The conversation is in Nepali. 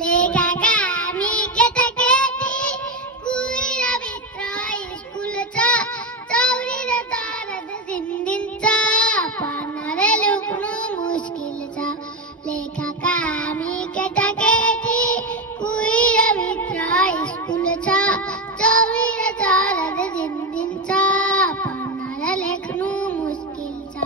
लेखा कामी केटाकेटी कुहिरो भित्र स्कुल छ चौरी र तरद दिन्छ पढ्न र लेख्नु मुस्किल छ लेखा कामी केटाकेटी कुहिरो भित्र स्कुल छ चौरी र तरद दिन्छ पढ्न र लेख्नु मुस्किल छ